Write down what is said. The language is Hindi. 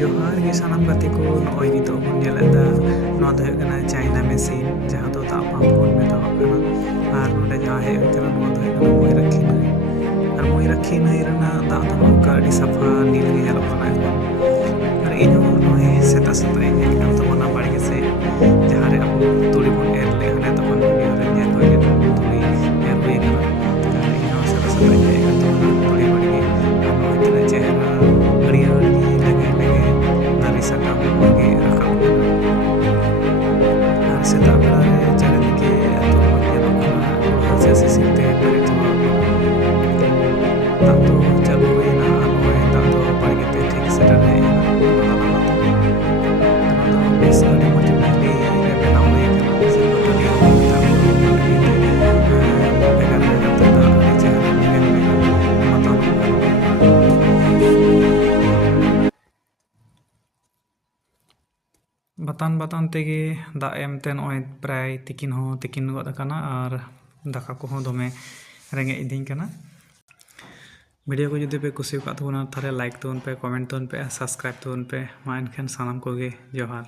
जोहार गे सानाम गाते को नॉय नितो बन नेलेदा नॉ दो हुयुग कना चाइना मेसिन जहां दो दाग पंप बन मेतावाग कना आर नोडे जहां हेज हुयुग कना नॉ दो हुयुग कना मयूराक्षी नई आर मयूराक्षी नई रना दाग दो नोंका अडी साफा नील गे नेलोग कना एकदम आर इनो नॉय सेता सेता इᱧ हेज कन तबोना बाड़गे से जहां रे अब तुड़ी बन एर ले हने तखन वीडियो रे नेल हुय लेना तुड़ी एर हुय कना आर इनो सेता सेता इᱧ हेज कन तबोना तुड़ी बाड़गे आर नॉय तना चेहरा हरियर गे लगे लगे दारे साकाम गे राकाब कना आर सेता बेला रे चारिदिके एतो मज नेलोग कना हासे सिसिरते पेरेज चाबाव कना दाग दो चालू हुयना आर नॉय दाग दो बाड़गे ते ठीक सेटर हेज एना नाला नालाते ᱚᱱᱟ ᱫᱚ ᱵᱮᱥ ᱟᱹᱰᱤ ᱢᱚᱡᱽ ᱵᱷᱟᱹᱞᱤ ᱨᱮ ᱵᱮᱱᱟᱣ ᱦᱩᱭ ᱟᱠᱟᱱᱟ ᱥᱮ ᱵᱟᱹᱴᱟᱹᱞᱤᱭᱟᱹ ᱠᱚ ᱢᱮᱛᱟᱜ ᱠᱚ ᱵᱟᱹᱴᱟᱹᱞᱤᱭᱟᱹ ᱛᱮ ᱵᱷᱮᱜᱟᱨ ᱵᱷᱮᱜᱟᱨ ᱛᱮ ᱫᱟᱜ ᱟᱹᱰᱤ ᱪᱮᱦᱨᱟ ᱵᱷᱮᱜᱟᱨ ᱵᱷᱮᱜᱟर ᱵᱟᱛᱟᱱ ᱠᱟᱱᱟ ᱵᱟᱛᱟᱱ ᱵᱟᱛᱟᱱ ᱛᱮᱜᱮ ᱫᱟᱜ ᱮᱢᱛᱮ ᱱᱚᱜᱼᱚᱭ ᱯᱨᱟᱭ ᱛᱤᱠᱤᱱ ᱦᱚᱸ ᱛᱤᱠᱤᱱ ᱜᱚᱫ ᱟᱠᱟᱱᱟ ᱟᱨ ᱫᱟᱠᱟ ᱠᱚᱦᱚᱸ ᱫᱚᱢᱮ ᱨᱮᱸᱜᱮᱡ ᱤᱫᱤᱧ ᱠᱟᱱᱟ वीडियो को जुदी पे कुसी का तबना थाले लाइक तबन पे कमेंट तबन पे सब्सक्राइब तबन पे मा एनखान सानाम कोगे जोहार।